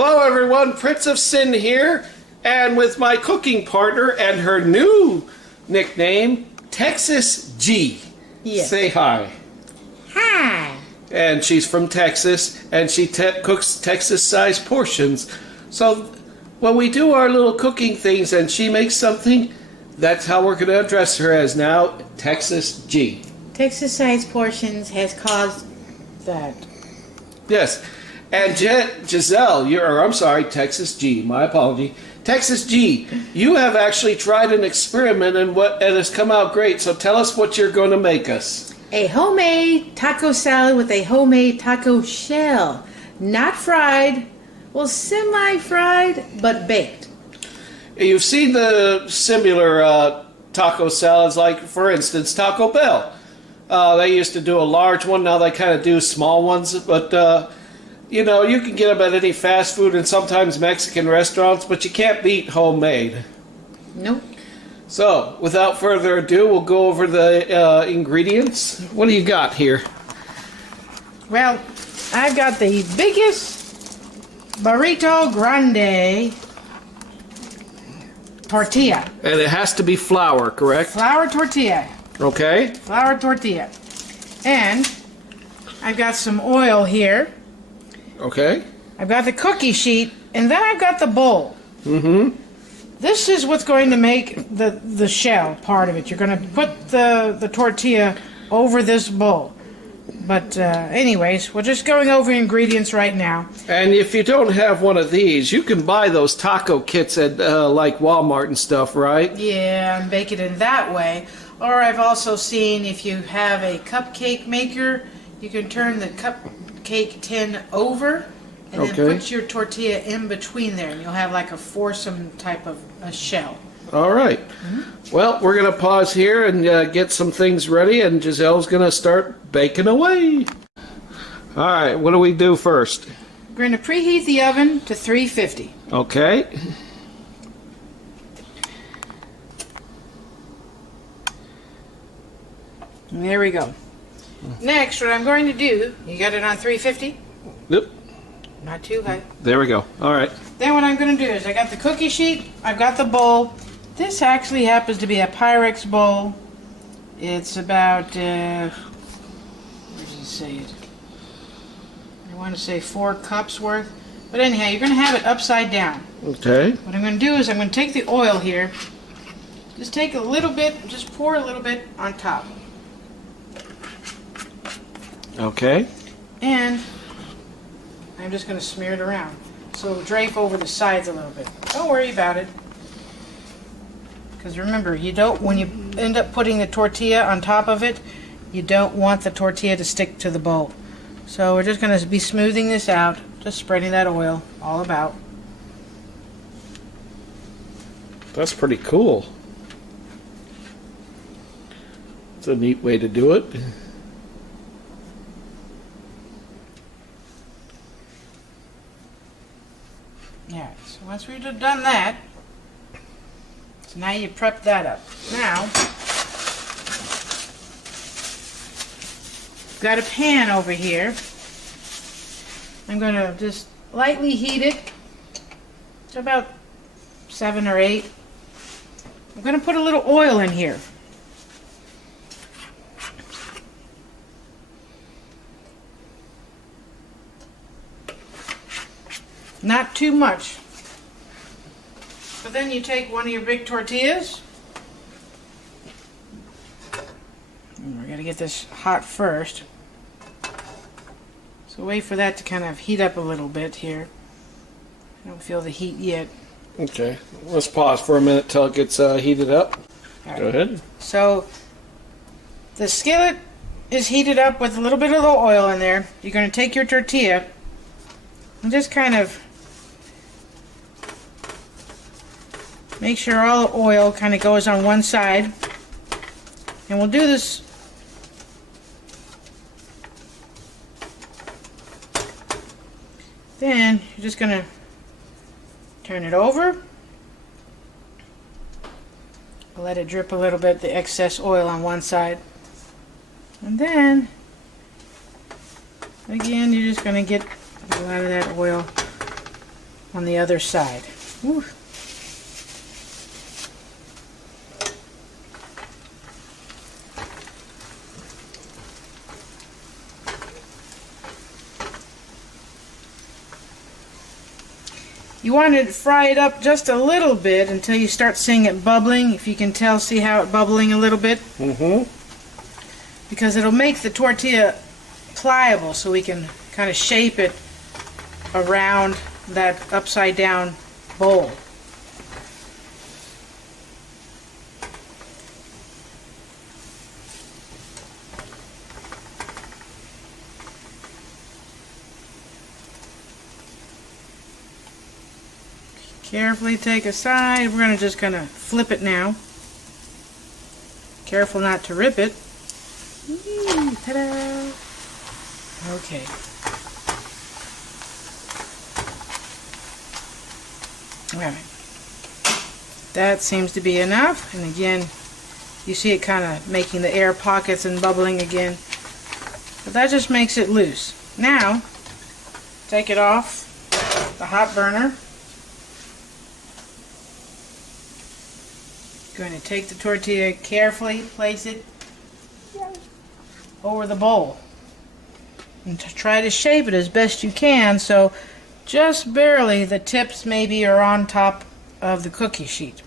Hello everyone, Prince of Sin here, and with my cooking partner and her new nickname, Texas G. Yes. Say hi. Hi. And she's from Texas, and she cooks Texas-sized portions. So when we do our little cooking things and she makes something, that's how we're going to address her as now, Texas G. Texas-sized portions has caused that. Yes. And Giselle, Texas G, my apology. Texas G, you have actually tried an experiment and it's come out great. So tell us what you're going to make us. A homemade taco salad with a homemade taco shell. Not fried, well, semi-fried, but baked. You've seen the similar taco salads, like, for instance, Taco Bell. They used to do a large one, now they kind of do small ones, but... you know, you can get them at any fast food and sometimes Mexican restaurants, but you can't beat homemade. Nope. So, without further ado, we'll go over the ingredients. What do you got here? Well, I've got the biggest burrito grande tortilla. And it has to be flour, correct? Flour tortilla. Okay. Flour tortilla. And I've got some oil here. Okay. I've got the cookie sheet, and then I've got the bowl. Mm-hmm. This is what's going to make the shell part of it. You're going to put the tortilla over this bowl. But anyways, we're just going over ingredients right now. And if you don't have one of these, you can buy those taco kits at like Walmart and stuff, right? Yeah, and bake it in that way. Or I've also seen if you have a cupcake maker, you can turn the cupcake tin over and then put your tortilla in between there, and you'll have like a foursome type of a shell. All right. Mm-hmm. Well, we're going to pause here and get some things ready, and Giselle's going to start baking away. All right, what do we do first? We're going to preheat the oven to 350. Okay. And there we go. Next, what I'm going to do, you got it on 350? Yep. Not too high. There we go. All right. Then what I'm going to do is I got the cookie sheet, I've got the bowl. This actually happens to be a Pyrex bowl. It's about, where does it say it? I want to say 4 cups worth. But anyhow, you're going to have it upside down. Okay. What I'm going to do is I'm going to take the oil here, just take a little bit, just pour a little bit on top. Okay. And I'm just going to smear it around. So it'll drape over the sides a little bit. Don't worry about it. Because remember, you don't, when you end up putting the tortilla on top of it, you don't want the tortilla to stick to the bowl. So we're just going to be smoothing this out, just spreading that oil all about. That's pretty cool. It's a neat way to do it. Yeah, so once we've done that, so now you prep that up. Now, got a pan over here. I'm going to just lightly heat it to about 7 or 8. I'm going to put a little oil in here. Not too much. But then you take one of your big tortillas. And we're going to get this hot first. So wait for that to kind of heat up a little bit here. I don't feel the heat yet. Okay. Let's pause for a minute till it gets heated up. Right. Go ahead. So the skillet is heated up with a little bit of the oil in there. You're going to take your tortilla and just kind of make sure all the oil kind of goes on one side. And we'll do this then you're just going to turn it over. Let it drip a little bit, the excess oil on one side. And then again, you're just going to get a lot of that oil on the other side. Ooh. You want to fry it up just a little bit until you start seeing it bubbling. If you can tell, see how it's bubbling a little bit? Mm-hmm. Because it'll make the tortilla pliable so we can kind of shape it around that upside down bowl. Carefully take a side. We're just gonna flip it now. Careful not to rip it. Whee, ta-da! Okay. Alright. That seems to be enough. And again, you see it kind of making the air pockets and bubbling again. But that just makes it loose. Now, take it off the hot burner. Going to take the tortilla carefully, place it over the bowl, and to try to shape it as best you can so just barely the tips maybe are on top of the cookie sheet.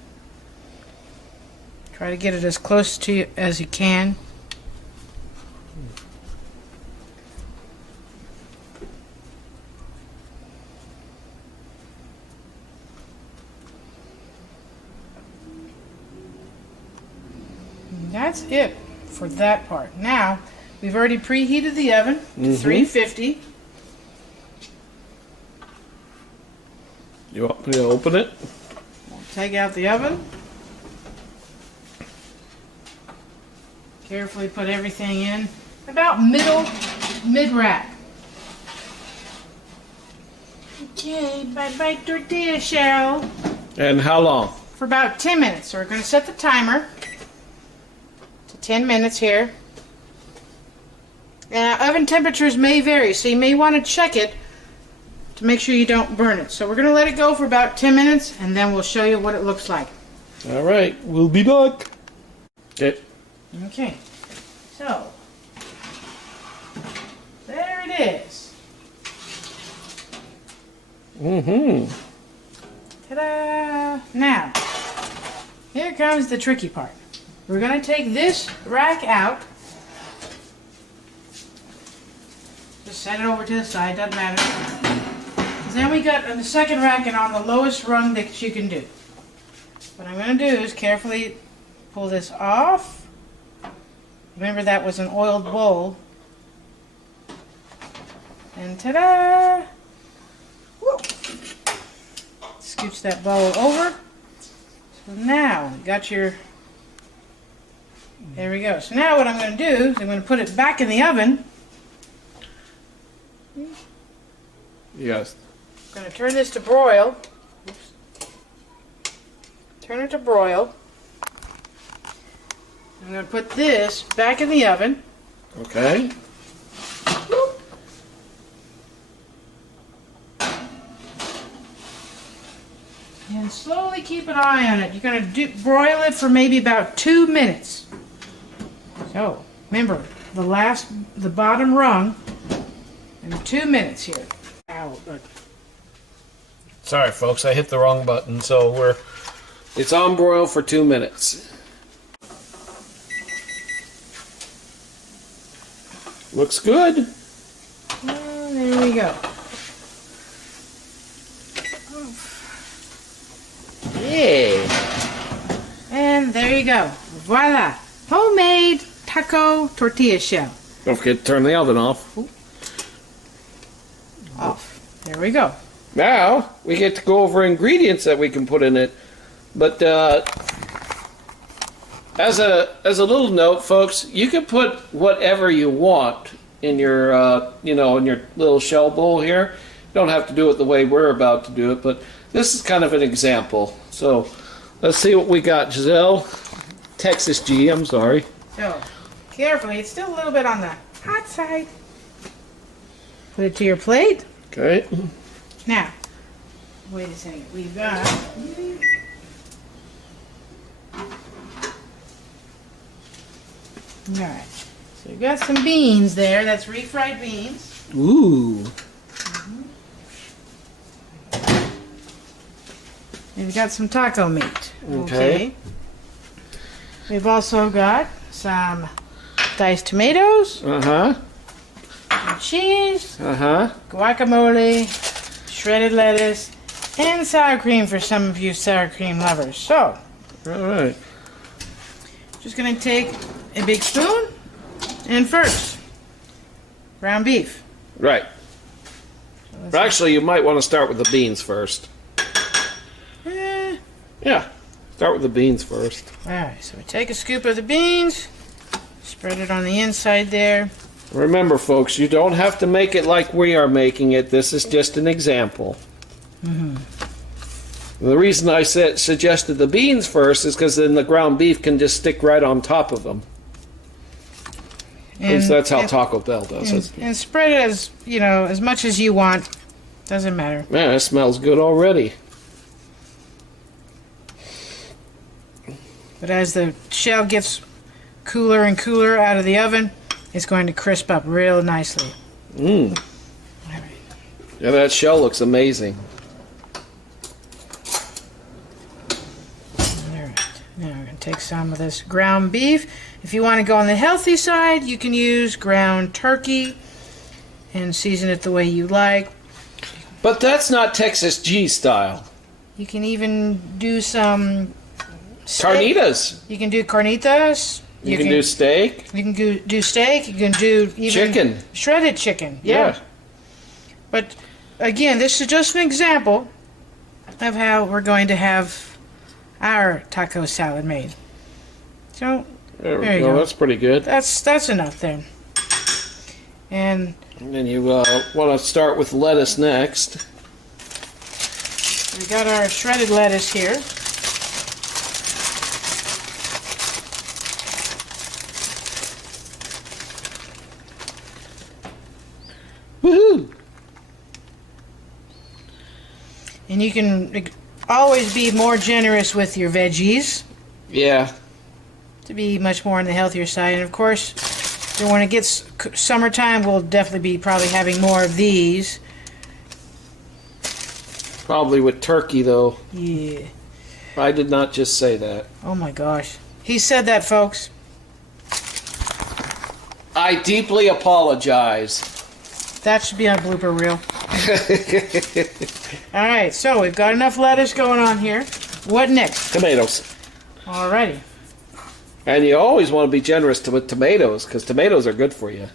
Try to get it as close to you as you can. That's it for that part. Now, we've already preheated the oven to 350. You want me to open it? We'll take out the oven. Carefully put everything in. About mid-rack. Okay, bye-bye tortilla shell. And how long? For about 10 minutes. So we're going to set the timer. 10 minutes here. Now, oven temperatures may vary, so you may want to check it to make sure you don't burn it. So we're going to let it go for about 10 minutes, and then we'll show you what it looks like. All right, we'll be back. Okay. Okay. So, there it is. Mm-hmm. Ta-da! Now, here comes the tricky part. We're going to take this rack out. Just set it over to the side, doesn't matter. Then we got the second rack and on the lowest rung that you can do. What I'm going to do is carefully pull this off. Remember that was an oiled bowl. And ta-da! Woo. Scooch that bowl over. So now, you got your... There we go. So now what I'm going to do is I'm going to put it back in the oven. Yes. I'm going to turn this to broil. Oops. Turn it to broil. I'm going to put this back in the oven. Okay. And slowly keep an eye on it. You're going to broil it for maybe about 2 minutes. So, remember, the bottom rung, and 2 minutes here. Ow, look. Sorry, folks, I hit the wrong button, so it's on broil for 2 minutes. Looks good. And there we go. Yeah. And there you go. Voila. Homemade taco tortilla shell. Don't forget to turn the oven off. Off. There we go. Now, we get to go over ingredients that we can put in it. But as a little note, folks, you can put whatever you want in your in your little shell bowl here. You don't have to do it the way we're about to do it, but this is kind of an example. So, let's see what we got, Giselle. Texas G, I'm sorry. So, carefully, it's still a little bit on the hot side. Put it to your plate. Okay. Now, Wait a second. We've got. All right. So we've got some beans there. That's refried beans. Ooh. We've got some taco meat. Okay. We've also got some diced tomatoes, cheese, guacamole, shredded lettuce, and sour cream for some of you sour cream lovers. So, All right. just going to take a big spoon, and first, ground beef. Right. But actually, you might want to start with the beans first. Yeah. Start with the beans first. Alright, so we take a scoop of the beans, spread it on the inside there. Remember, folks, you don't have to make it like we are making it. This is just an example. The reason I suggested the beans first is because then the ground beef can just stick right on top of them. At least that's how Taco Bell does it. And spread it as, as much as you want. Doesn't matter. Man, it smells good already. But as the shell gets cooler and cooler out of the oven, it's going to crisp up real nicely. Mmm. All right. Yeah, that shell looks amazing. All right. Now we're going to take some of this ground beef. If you want to go on the healthy side, you can use ground turkey and season it the way you like. But that's not Texas G style. You can even do some steak. Carnitas. You can do carnitas. You can do steak. You can do steak. You can do even Chicken. Shredded chicken. Yeah. But again, this is just an example of how we're going to have our taco salad made. So There you we go. go. That's pretty good. that's enough there. And And then you want to start with lettuce next. we got our shredded lettuce here. Woohoo! And you can always be more generous with your veggies Yeah. to be much more on the healthier side. And of course, when it gets summertime, we'll definitely be probably having more of these. Probably with turkey, though. Yeah. I did not just say that. Oh my gosh. He said that, folks. I deeply apologize. That should be on blooper reel. All right, so we've got enough lettuce going on here. What next? Tomatoes. Alrighty. And you always want to be generous with tomatoes, because tomatoes are good for you.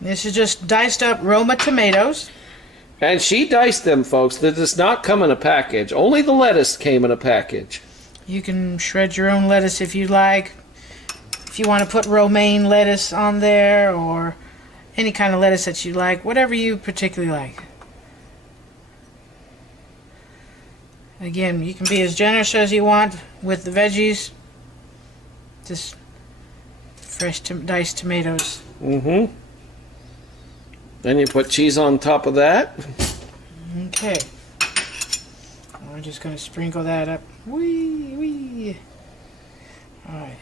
This is just diced up Roma tomatoes. And she diced them, folks. That does not come in a package. Only the lettuce came in a package. You can shred your own lettuce if you like. If you want to put romaine lettuce on there or any kind of lettuce that you like, whatever you particularly like. Again, you can be as generous as you want with the veggies. Just fresh diced tomatoes. Mm-hmm. Then you put cheese on top of that. Okay. I'm just going to sprinkle that up. Wee, wee. All right.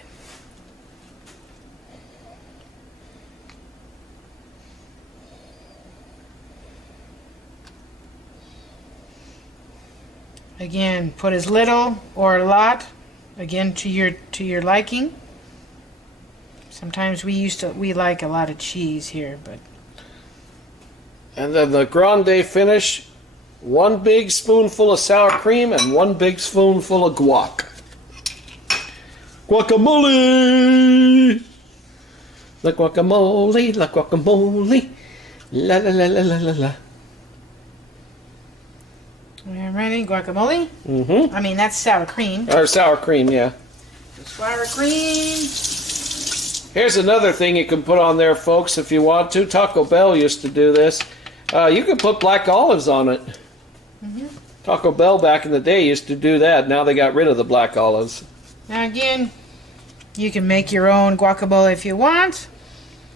Again, put as little or a lot, again to your liking. Sometimes we like a lot of cheese here, but And then the grande finish, 1 big spoonful of sour cream and 1 big spoonful of guac. Guacamole! La guacamole, la guacamole, la la la la la la la. we're ready. Guacamole. Mm-hmm. I mean, that's sour cream. Or sour cream, yeah. Sour cream. Here's another thing you can put on there, folks, if you want to. Taco Bell used to do this. You can put black olives on it. Mm-hmm. Taco Bell back in the day used to do that. Now they got rid of the black olives. Now again, you can make your own guacamole if you want.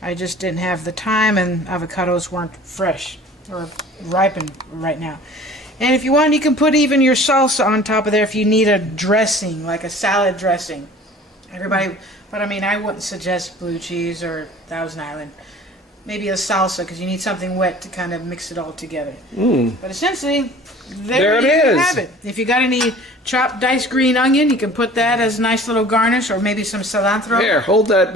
I just didn't have the time, and avocados weren't fresh or ripened right now. And if you want, you can put even your salsa on top of there if you need a dressing, like a salad dressing. But I mean, I wouldn't suggest blue cheese or Thousand Island. Maybe a salsa, because you need something wet to kind of mix it all together. But essentially, there it you is. have it. If you got any chopped diced green onion, you can put that as a nice little garnish, or maybe some cilantro. Here, hold that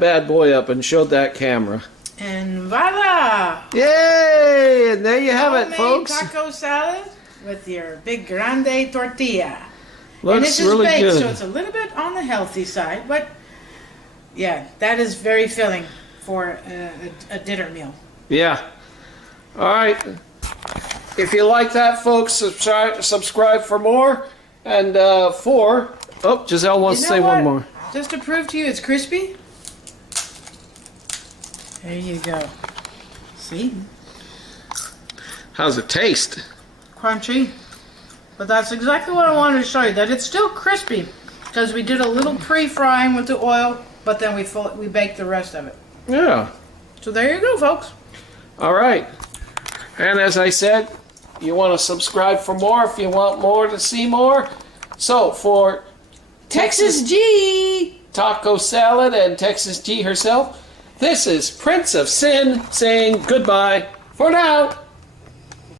bad boy up and show that camera. And voila! Yay! And there you have it, Homemade folks. taco salad with your big grande tortilla. And Looks this is really baked, good. so it's a little bit on the healthy side, but yeah, that is very filling for a dinner meal. Yeah. All right. If you like that, folks, subscribe for more. And Giselle wants You to know say what? one more. Just to prove to you it's crispy. There you go. See? How's it taste? Crunchy. But that's exactly what I wanted to show you, that it's still crispy because we did a little pre-frying with the oil, but then we baked the rest of it. Yeah. So there you go, folks. All right. And as I said, you want to subscribe for more if you want more to see more. So for Texas G! Taco Salad and Texas G herself, this is Prince of Sin saying goodbye for now.